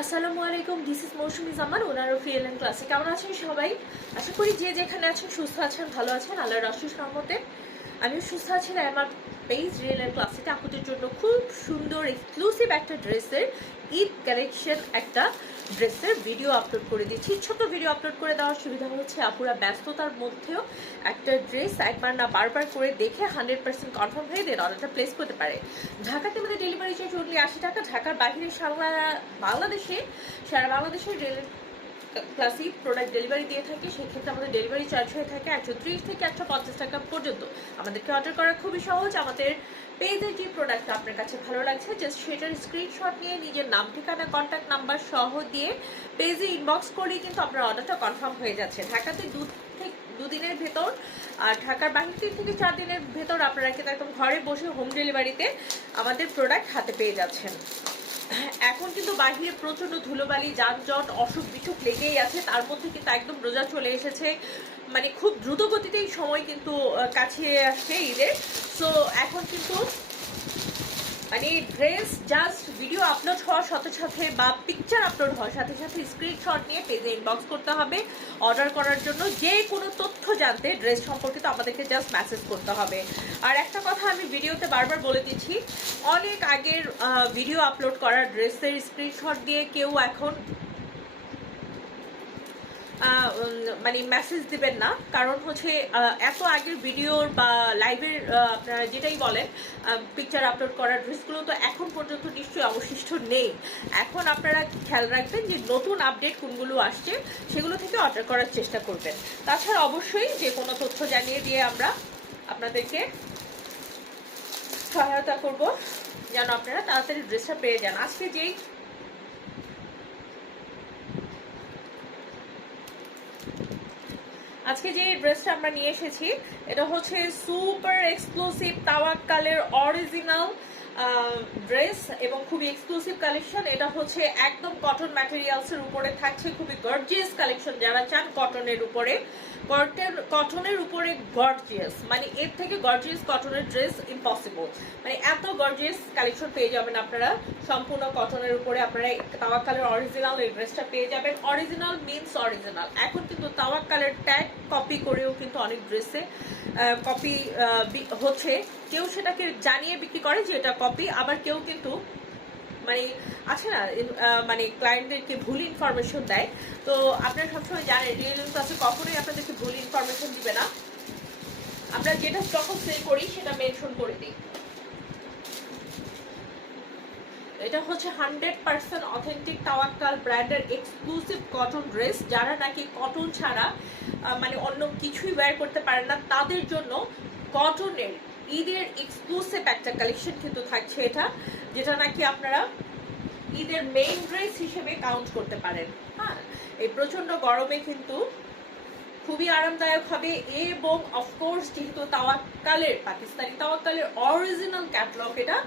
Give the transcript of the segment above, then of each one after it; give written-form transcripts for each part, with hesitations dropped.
আসসালামু আলাইকুম, this is মৌসুমি জামান, ওনার ফিএলএন ক্লাসে। কেমন আছেন সবাই? আশা করি যে যেখানে আছেন সুস্থ আছেন, ভালো আছেন, আল্লাহর অশেষ রহমতে। আমিও সুস্থ আছি। আমার পেজ রিয়েলের ক্লাসিতে আপুদের জন্য খুব সুন্দর এক্সক্লুসিভ একটা ড্রেসের ঈদ কালেকশন, একটা ড্রেসের ভিডিও আপলোড করে দিচ্ছি। ছোট ভিডিও আপলোড করে দেওয়ার সুবিধা হচ্ছে আপুরা ব্যস্ততার মধ্যেও একটা ড্রেস একবার না বারবার করে দেখে 100% কনফার্ম হয়ে দেন অর্ডারটা প্লেস করতে পারে। ঢাকাতে আমাদের ডেলিভারি চার্জ অনলি 80 টাকা। ঢাকার বাইরে সারা বাংলাদেশের ক্লাসিক প্রোডাক্ট ডেলিভারি দিয়ে থাকি। সেক্ষেত্রে আমাদের ডেলিভারি চার্জ হয়ে থাকে 130 থেকে 150 টাকা পর্যন্ত। আমাদেরকে অর্ডার করা খুবই সহজ। আমাদের পেজে যে প্রোডাক্টটা আপনার কাছে ভালো লাগছে জাস্ট সেটার স্ক্রিনশট নিয়ে নিজের নাম, ঠিকানা, কন্ট্যাক্ট নাম্বার সহ দিয়ে পেজে ইনবক্স করেই কিন্তু আপনার অর্ডারটা কনফার্ম হয়ে যাচ্ছে। ঢাকাতে দুদিনের ভেতর, আর ঢাকার বাহির 3 থেকে 4 দিনের ভেতর আপনারা কিন্তু একদম ঘরে বসে হোম ডেলিভারিতে আমাদের প্রোডাক্ট হাতে পেয়ে যাচ্ছেন। এখন কিন্তু বাহিরে প্রচন্ড ধুলোবালি, যানজট, অসুখ বিসুখ লেগেই আছে। তার মধ্যে কিন্তু একদম রোজা চলে এসেছে, মানে খুব দ্রুত গতিতেই সময় কিন্তু কাছে আসছে ঈদের। সো এখন কিন্তু মানে ড্রেস জাস্ট ভিডিও আপলোড হওয়ার সাথে সাথে বা পিকচার আপলোড হওয়ার সাথে সাথে স্ক্রিনশট নিয়ে পেজে ইনবক্স করতে হবে। অর্ডার করার জন্য যে কোনো তথ্য জানতে ড্রেস সম্পর্কিত আমাদেরকে জাস্ট মেসেজ করতে হবে। আর একটা কথা আমি ভিডিওতে বারবার বলে দিচ্ছি, অনেক আগের ভিডিও আপলোড করা ড্রেসের স্ক্রিনশট দিয়ে কেউ এখন মানে মেসেজ দিবেন না। কারণ হচ্ছে এত আগের ভিডিওর বা লাইভের আপনারা যেটাই বলেন পিকচার আপলোড করার ড্রেসগুলো তো এখন পর্যন্ত নিশ্চয়ই অবশিষ্ট নেই। এখন আপনারা খেয়াল রাখবেন যে নতুন আপডেট কোনগুলো আসছে সেগুলো থেকে অর্ডার করার চেষ্টা করবেন। তাছাড়া অবশ্যই যে কোনো তথ্য জানিয়ে দিয়ে আমরা আপনাদেরকে সহায়তা করব যেন আপনারা তাড়াতাড়ি ড্রেসটা পেয়ে যান। আজকে যে ড্রেসটা আমরা নিয়ে এসেছি এটা হচ্ছে সুপার এক্সক্লুসিভ তাওয়াক্কালের অরিজিনাল ড্রেস এবং খুবই এক্সক্লুসিভ কালেকশন। এটা হচ্ছে একদম কটন ম্যাটেরিয়ালসের উপরে থাকছে, খুবই গর্জিয়াস কালেকশন। যারা চান কটনের উপরে গর্জিয়াস, মানে এর থেকে গর্জিয়াস কটনের ড্রেস ইম্পসিবল। মানে এত গর্জিয়াস কালেকশন পেয়ে যাবেন আপনারা সম্পূর্ণ কটনের উপরে। আপনারা তাওয়াক্কালের অরিজিনাল এই ড্রেসটা পেয়ে যাবেন। Original means original. এখন কিন্তু তাওয়াক্কালের ট্যাগ কপি করেও কিন্তু অনেক ড্রেসে কপি হচ্ছে। কেউ সেটাকে জানিয়ে বিক্রি করে যে এটা কপি, আবার কেউ কিন্তু মানে আছে না মানে ক্লায়েন্টদেরকে ভুল ইনফরমেশন দেয়। তো আপনারা সবসময় জানেন রিয়েল ক্লাসে কখনোই আপনাদেরকে ভুল ইনফরমেশন দিবে না। আমরা যেটা যখন সেল করি সেটা মেনশন করে দিই। এটা হচ্ছে 100% অথেন্টিক তাওয়াক্কাল ব্র্যান্ডের এক্সক্লুসিভ কটন ড্রেস। যারা নাকি কটন ছাড়া মানে অন্য কিছুই ওয়্যার করতে পারেন না তাদের জন্য কটনের ঈদের এক্সক্লুসিভ একটা কালেকশন কিন্তু থাকছে এটা, যেটা নাকি আপনারা ঈদের মেইন ড্রেস হিসেবে কাউন্ট করতে পারেন। হ্যাঁ, এই প্রচন্ড গরমে কিন্তু খুবই আরামদায়ক হবে। এবং অফকোর্স যেহেতু তাওয়াক্কালের পাকিস্তানি তাওয়াক্কালের অরিজিনাল ক্যাটালগ এটা,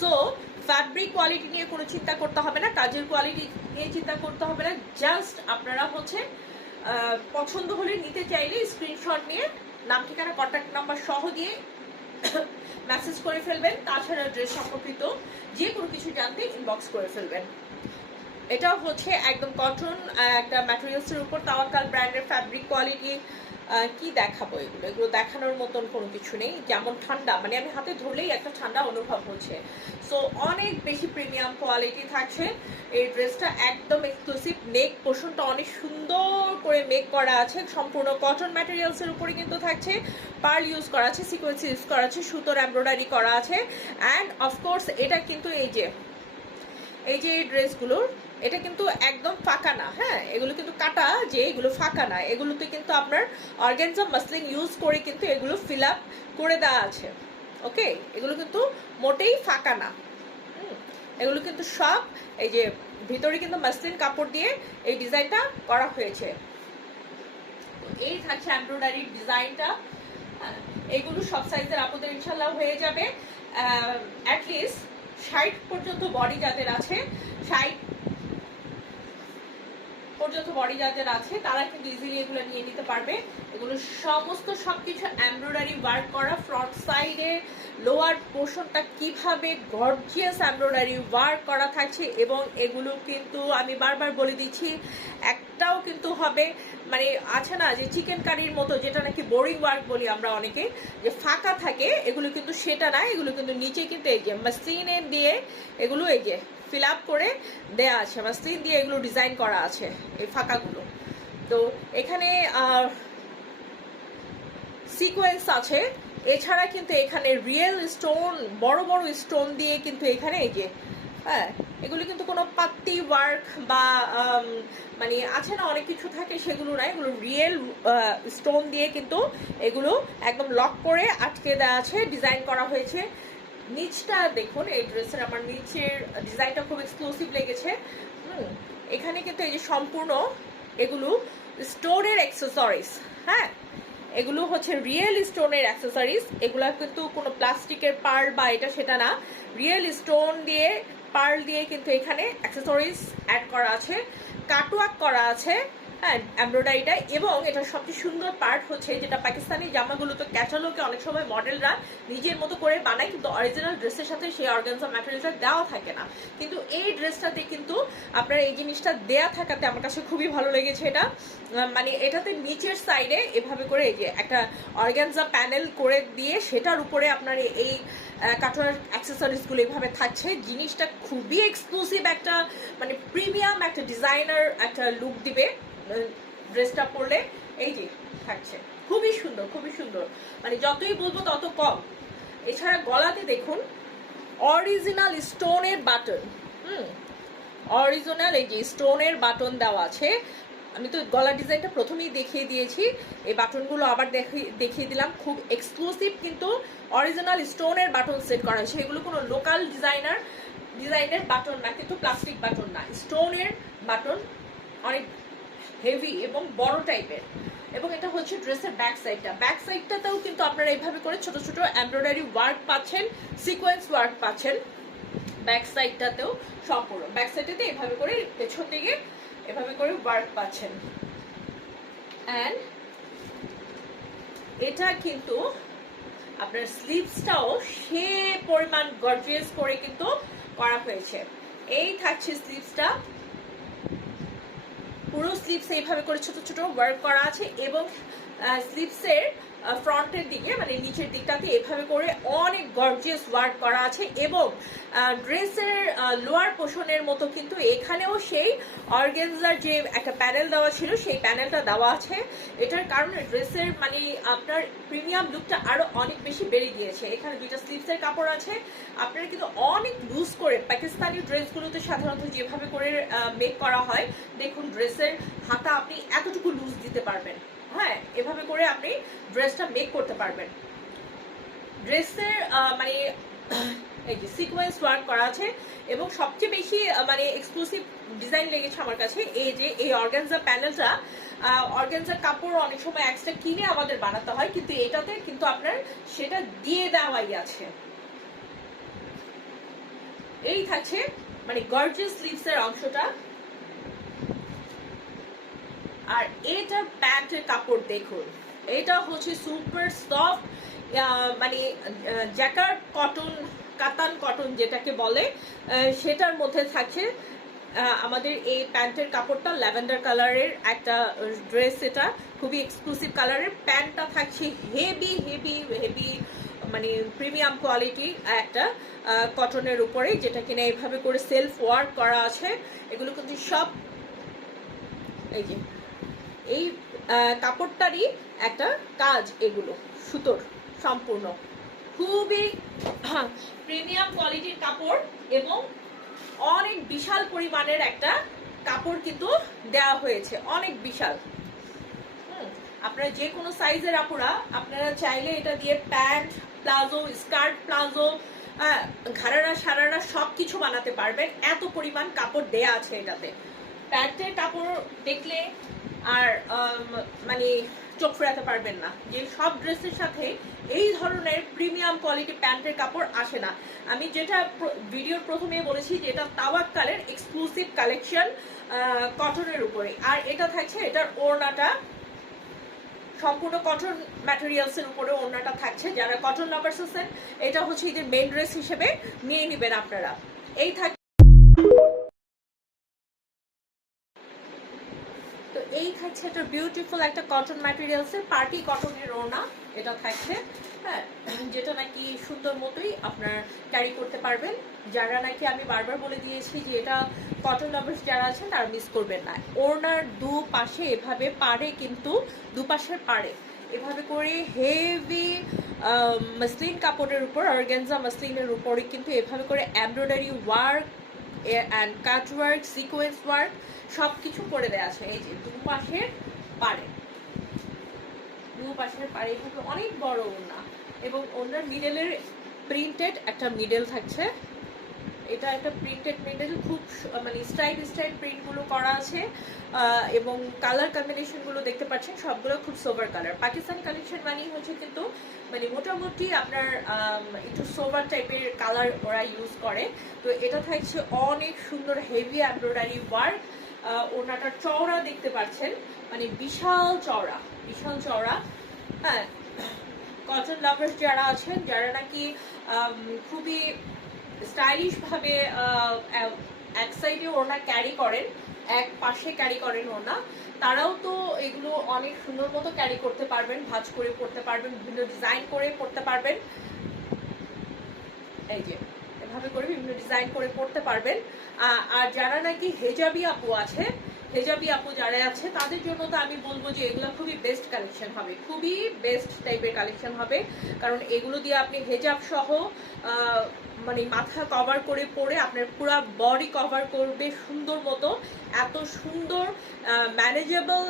সো ফ্যাব্রিক কোয়ালিটি নিয়ে কোনো চিন্তা করতে হবে না, কাজের কোয়ালিটি নিয়ে চিন্তা করতে হবে না। জাস্ট আপনারা হচ্ছে পছন্দ হলে নিতে চাইলে স্ক্রিনশট নিয়ে নাম, ঠিকানা, কন্ট্যাক্ট নাম্বার সহ দিয়ে মেসেজ করে ফেলবেন। তাছাড়া ড্রেস সম্পর্কিত যে কোনো কিছু জানতে ইনবক্স করে ফেলবেন। এটা হচ্ছে একদম কটন একটা ম্যাটেরিয়ালসের উপর তাওয়াক্কাল ব্র্যান্ডের ফ্যাব্রিক কোয়ালিটি। কি দেখাবো, এগুলো দেখানোর মতন কোনো কিছু নেই। যেমন ঠান্ডা, মানে আমি হাতে ধরলেই একটা ঠান্ডা অনুভব হচ্ছে। সো অনেক বেশি প্রিমিয়াম কোয়ালিটি থাকছে এই ড্রেসটা, একদম এক্সক্লুসিভ। নেক পোর্শনটা অনেক সুন্দর করে মেক করা আছে, সম্পূর্ণ কটন ম্যাটেরিয়ালসের উপরে কিন্তু থাকছে। পার্ল ইউজ করা আছে, সিকোয়েন্স ইউজ করা আছে, সুতোর এমব্রয়ডারি করা আছে। অ্যান্ড অফকোর্স এটা কিন্তু এই যে এই ড্রেসগুলোর এটা কিন্তু একদম ফাঁকা না। হ্যাঁ, এগুলো কিন্তু কাটা, যে এগুলো ফাঁকা না, এগুলোতে কিন্তু আপনার অর্গানজা মাসলিন ইউজ করে কিন্তু এগুলো ফিল আপ করে দেওয়া আছে। ওকে, এগুলো কিন্তু মোটেই ফাঁকা না। এগুলো কিন্তু সব এই যে ভিতরে কিন্তু মাসলিন কাপড় দিয়ে এই ডিজাইনটা করা হয়েছে। এই থাকছে এমব্রয়ডারির ডিজাইনটা। এগুলো সব সাইজের আপনাদের ইনশাল্লাহ হয়ে যাবে। অ্যাটলিস্ট 60 পর্যন্ত বডি যাদের আছে, 60 পর্যন্ত বডি যাদের আছে তারা কিন্তু ইজিলি এগুলো নিয়ে নিতে পারবে। এগুলো সবকিছু এমব্রয়ডারি ওয়ার্ক করা, ফ্রন্ট সাইডে লোয়ার পোর্শনটা কিভাবে গর্জিয়াস এমব্রয়ডারি ওয়ার্ক করা থাকছে, এবং এগুলো কিন্তু আমি বারবার বলে দিচ্ছি একটাও কিন্তু হবে মানে আছে না যে চিকেন কারির মতো যেটা নাকি বোরিং ওয়ার্ক বলি আমরা অনেকে, যে ফাঁকা থাকে, এগুলো কিন্তু সেটা না। এগুলো কিন্তু নিচে কিন্তু এই যে মাসলিনে দিয়ে এগুলো এই যে ফিল আপ করে দেয়া আছে, মাসলিন দিয়ে এগুলো ডিজাইন করা আছে এই ফাঁকাগুলো। তো এখানে সিকোয়েন্স আছে, এছাড়া কিন্তু এখানে রিয়েল স্টোন, বড় বড় স্টোন দিয়ে কিন্তু এখানে এই যে হ্যাঁ এগুলো কিন্তু কোনো পাত্তি ওয়ার্ক বা মানে আছে না অনেক কিছু থাকে সেগুলো না, এগুলো রিয়েল স্টোন দিয়ে কিন্তু এগুলো একদম লক করে আটকে দেওয়া আছে, ডিজাইন করা হয়েছে। নিচটা দেখুন, এই ড্রেসের আমার নিচের ডিজাইনটা খুব এক্সক্লুসিভ লেগেছে। এখানে কিন্তু এই যে সম্পূর্ণ এগুলো স্টোনের অ্যাক্সেসরিজ, হ্যাঁ এগুলো হচ্ছে রিয়েল স্টোনের অ্যাক্সেসরিজ, এগুলা কিন্তু কোনো প্লাস্টিকের পার্ল বা এটা সেটা না, রিয়েল স্টোন দিয়ে পার্ল দিয়ে কিন্তু এখানে অ্যাক্সেসরিজ অ্যাড করা আছে, কাটওয়ার্ক করা আছে, হ্যাঁ এমব্রয়ডারিটা। এবং এটা সবচেয়ে সুন্দর পার্ট হচ্ছে যেটা পাকিস্তানি জামাগুলো তো ক্যাটালগে অনেক সময় মডেলরা নিজের মতো করে বানায়, কিন্তু অরিজিনাল ড্রেসের সাথে সেই অর্গানজা ম্যাটেরিয়ালটা দেওয়া থাকে না, কিন্তু এই ড্রেসটাতে কিন্তু আপনার এই জিনিসটা দেয়া থাকাতে আমার কাছে খুবই ভালো লেগেছে। এটা মানে এটাতে নিচের সাইডে এভাবে করে এই যে একটা অর্গানজা প্যানেল করে দিয়ে সেটার উপরে আপনার এই কাটওয়ার্ক অ্যাক্সেসরিজগুলো এইভাবে থাকছে। জিনিসটা খুবই এক্সক্লুসিভ একটা মানে প্রিমিয়াম একটা ডিজাইনার একটা লুক দিবে ড্রেসটা পরলে। এই যে থাকছে খুবই সুন্দর, খুবই সুন্দর, মানে যতই বলবো তত কম। এছাড়া গলাতে দেখুন অরিজিনাল স্টোনের বাটন, অরিজিনাল এই যে স্টোনের বাটন দেওয়া আছে। আমি তো গলা ডিজাইনটা প্রথমেই দেখিয়ে দিয়েছি, এই বাটনগুলো আবার দেখিয়ে দিলাম, খুব এক্সক্লুসিভ কিন্তু অরিজিনাল স্টোনের বাটন সেট করা হয়েছে। এগুলো কোনো লোকাল ডিজাইনের বাটন না, কিন্তু প্লাস্টিক বাটন না, স্টোনের বাটন, অনেক হেভি এবং বড় টাইপের। এবং এটা হচ্ছে ড্রেসের ব্যাক সাইডটা, ব্যাক সাইডটাতেও কিন্তু আপনারা এইভাবে করে ছোট ছোট এমব্রয়ডারি ওয়ার্ক পাচ্ছেন, সিকোয়েন্স ওয়ার্ক পাচ্ছেন ব্যাক সাইডটাতেও, সম্পূর্ণ ব্যাক সাইডটাতে এভাবে করে পেছন দিকে এভাবে করে ওয়ার্ক পাচ্ছেন। অ্যান্ড এটা কিন্তু আপনার স্লিভসটাও সে পরিমাণ গর্জিয়াস করে কিন্তু করা হয়েছে। এই থাকছে স্লিভসটা, পুরো স্লিভস এইভাবে করে ছোট ছোট ওয়ার্ক করা আছে, এবং স্লিভসের ফ্রন্টের দিকে মানে নিচের দিকটাতে এভাবে করে অনেক গর্জিয়াস ওয়ার্ক করা আছে। এবং ড্রেসের লোয়ার পোর্শনের মতো কিন্তু এখানেও সেই অর্গানজার যে একটা প্যানেল দেওয়া ছিল সেই প্যানেলটা দেওয়া আছে। এটার কারণে ড্রেসের মানে আপনার প্রিমিয়াম লুকটা আরো অনেক বেশি বেড়ে গিয়েছে। এখানে দুইটা স্লিভসের কাপড় আছে, আপনারা কিন্তু অনেক লুজ করে পাকিস্তানি ড্রেসগুলোতে সাধারণত যেভাবে করে মেক করা হয়, দেখুন ড্রেসের হাতা আপনি এতটুকু লুজ দিতে পারবেন, হ্যাঁ এভাবে করে আপনি ড্রেসটা মেক করতে পারবেন। ড্রেসের মানে এই যে সিকোয়েন্স ওয়ার্ক করা আছে, এবং সবচেয়ে বেশি মানে এক্সক্লুসিভ ডিজাইন লেগেছে আমার কাছে এই যে এই অর্গানজা প্যানেলটা। অর্গানজার কাপড় অনেক সময় এক্সট্রা কিনে আমাদের বানাতে হয়, কিন্তু এটাতে কিন্তু আপনার সেটা দিয়ে দেওয়াই আছে। এই থাকছে মানে গর্জিয়াস স্লিভসের অংশটা। আর এটা প্যান্টের কাপড় দেখুন, এটা হচ্ছে সুপার সফট মানে জ্যাকার্ড কটন, কাতান কটন যেটাকে বলে, সেটার মধ্যে থাকছে আমাদের এই প্যান্টের কাপড়টা। ল্যাভেন্ডার কালারের একটা ড্রেস, এটা খুবই এক্সক্লুসিভ কালারের। প্যান্টটা থাকছে হেভি হেভি হেভি মানে প্রিমিয়াম কোয়ালিটি একটা কটনের উপরে, যেটা কিনা এইভাবে করে সেলফ ওয়ার্ক করা আছে। এগুলো কিন্তু সব এই যে এই কাপড়টারই একটা কাজ, এগুলো সুতোর সম্পূর্ণ খুবই প্রিমিয়াম কোয়ালিটির কাপড়, এবং অনেক বিশাল পরিমাণের একটা কাপড় কিন্তু দেওয়া হয়েছে, অনেক বিশাল। আপনারা যে কোনো সাইজের আপুরা আপনারা চাইলে এটা দিয়ে প্যান্ট, প্লাজো, স্কার্ট, প্লাজো, ঘাড়ারা সারারা সবকিছু বানাতে পারবেন, এত পরিমাণ কাপড় দেয়া আছে এটাতে। প্যান্টের কাপড় দেখলে আর মানে চোখ ফেরাতে পারবেন না যে সব ড্রেসের সাথে এই ধরনের প্রিমিয়াম কোয়ালিটি প্যান্টের কাপড় আসে না। আমি যেটা ভিডিওর প্রথমে বলেছি যে এটা তাওয়াক্কালের এক্সক্লুসিভ কালেকশন কটনের উপরে। আর এটা থাকছে, এটার ওড়নাটা সম্পূর্ণ কটন ম্যাটেরিয়ালস এর উপরে ওড়নাটা থাকছে। যারা কটন লাভার্স আছেন এটা হচ্ছে এদের মেইন ড্রেস হিসেবে নিয়ে নেবেন আপনারা। এই থাকছে, তো এই থাকছে একটা বিউটিফুল একটা কটন ম্যাটেরিয়ালস এর পার্টি কটনের ওড়না এটা থাকছে, হ্যাঁ, যেটা নাকি সুন্দর মতোই আপনার ক্যারি করতে পারবেন। যারা নাকি আমি বারবার বলে দিয়েছি যে এটা কটন লাভার্স যারা আছেন তারা মিস করবেন না। ওড়নার দুপাশে এভাবে পাড়ে, কিন্তু দুপাশের পাড়ে এভাবে করে হেভি মসলিন কাপড়ের উপর, অর্গানজা মসলিনের উপরে কিন্তু এভাবে করে embroidery work and cut work, sequence work সব কিছু করে দেওয়া আছে। এই যে দুপাশের পাড়ে, দুপাশের পাড়ে এভাবে অনেক বড় ওড়না, এবং ওড়নার মিডলের প্রিন্টেড একটা মিডল থাকছে। এটা একটা প্রিন্টেড মিডল, খুব মানে স্টাইল প্রিন্টগুলো করা আছে, এবং কালার কম্বিনেশনগুলো দেখতে পাচ্ছেন সবগুলো খুব সোভার কালার। পাকিস্তানি কালেকশন মানেই হচ্ছে কিন্তু মানে মোটামুটি আপনার একটু সোভার টাইপের কালার ওরা ইউজ করে। তো এটা থাকছে অনেক সুন্দর হেভি এমব্রয়ডারি ওয়ার্ক। ওনাটার চওড়া দেখতে পাচ্ছেন, মানে বিশাল চওড়া, বিশাল চওড়া। হ্যাঁ, কটন লাভার্স যারা আছেন, যারা নাকি খুবই স্টাইলিশ ভাবে এক সাইডে ওড়না ক্যারি করেন, এক পাশে ক্যারি করেন ওড়না, তারাও তো এগুলো অনেক সুন্দর মতো ক্যারি করতে পারবেন, ভাঁজ করে পরতে পারবেন, বিভিন্ন ডিজাইন করে পরতে পারবেন। এই যে এভাবে করে বিভিন্ন ডিজাইন করে পরতে পারবেন। আর যারা নাকি হেজাবি আপু আছে, হেজাবি আপু যারা আছে তাদের জন্য তো আমি বলবো যে এগুলো খুবই বেস্ট কালেকশন হবে, খুবই বেস্ট টাইপের কালেকশন হবে। কারণ এগুলো দিয়ে আপনি হেজাব সহ মানে মাথা কভার করে পরে আপনার পুরো বডি কভার করবে সুন্দর মতো। এত সুন্দর ম্যানেজেবল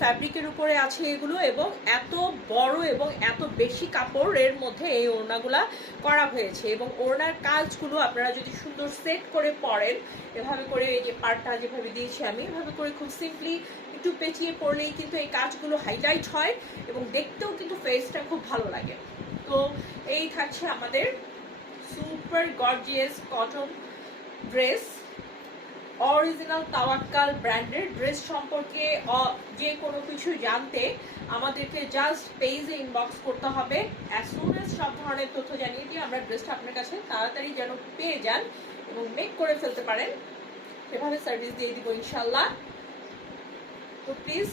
ফ্যাব্রিকের উপরে আছে এগুলো, এবং এত বড় এবং এত বেশি কাপড়ের মধ্যে এই ওড়নাগুলা করা হয়েছে। এবং ওড়নার কাজগুলো আপনারা যদি সুন্দর সেট করে পরেন, এভাবে করে এই যে পার্টটা যেভাবে দিয়েছি আমি, এভাবে করে খুব সিম্পলি একটু পেঁচিয়ে পরলেই কিন্তু এই কাজগুলো হাইলাইট হয় এবং দেখতেও কিন্তু ফেসটা খুব ভালো লাগে। তো এই থাকছে আমাদের super gorgeous cotton dress, original Tawakkal ব্র্যান্ডের ড্রেস। সম্পর্কে যে কোনো কিছু জানতে আমাদেরকে জাস্ট পেজে ইনবক্স করতে হবে। অ্যাজ সুন অ্যাজ সব ধরনের তথ্য জানিয়ে দিয়ে আমরা ড্রেসটা আপনার কাছে তাড়াতাড়ি যেন পেয়ে যান এবং মেক করে ফেলতে পারেন, এভাবে সার্ভিস দিয়ে দিব ইনশাল্লাহ। তো প্লিজ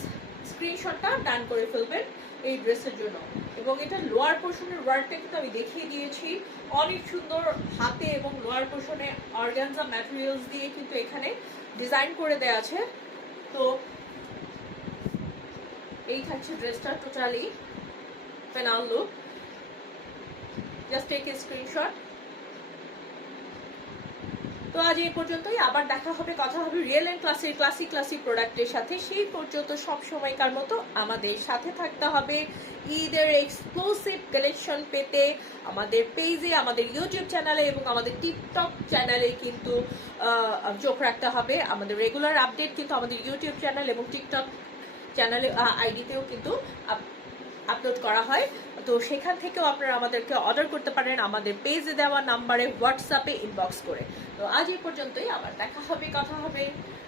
স্ক্রিনশটটা ডান করে ফেলবেন এই ড্রেসের জন্য। এবং এটা লোয়ার পোর্শনের ওয়ার্কটা কিন্তু আমি দেখিয়ে দিয়েছি, অনেক সুন্দর হাতে এবং লোয়ার পোর্শনে অর্গানজা ম্যাটেরিয়ালস দিয়ে কিন্তু এখানে ডিজাইন করে দেওয়া আছে। তো এই থাকছে ড্রেসটা totally final look. Just take a screenshot. তো আজ এই পর্যন্তই, আবার দেখা হবে, কথা হবে রিয়েল অ্যান্ড ক্লাসিক ক্লাসিক প্রোডাক্টের সাথে। সেই পর্যন্ত সব সময়কার মতো আমাদের সাথে থাকতে হবে। ঈদের এক্সক্লুসিভ কালেকশন পেতে আমাদের পেজে, আমাদের ইউটিউব চ্যানেলে এবং আমাদের টিকটক চ্যানেলে কিন্তু চোখ রাখতে হবে। আমাদের রেগুলার আপডেট কিন্তু আমাদের ইউটিউব চ্যানেল এবং টিকটক চ্যানেলে আইডিতেও কিন্তু আপলোড করা হয়। তো সেখান থেকেও আপনারা আমাদেরকে অর্ডার করতে পারেন আমাদের পেজে দেওয়া নাম্বারে হোয়াটসঅ্যাপে ইনবক্স করে। তো আজ এই পর্যন্তই, আবার দেখা হবে, কথা হবে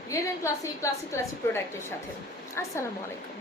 রিয়েল অ্যান্ড ক্লাসিক প্রোডাক্টের সাথে। আসসালামু আলাইকুম।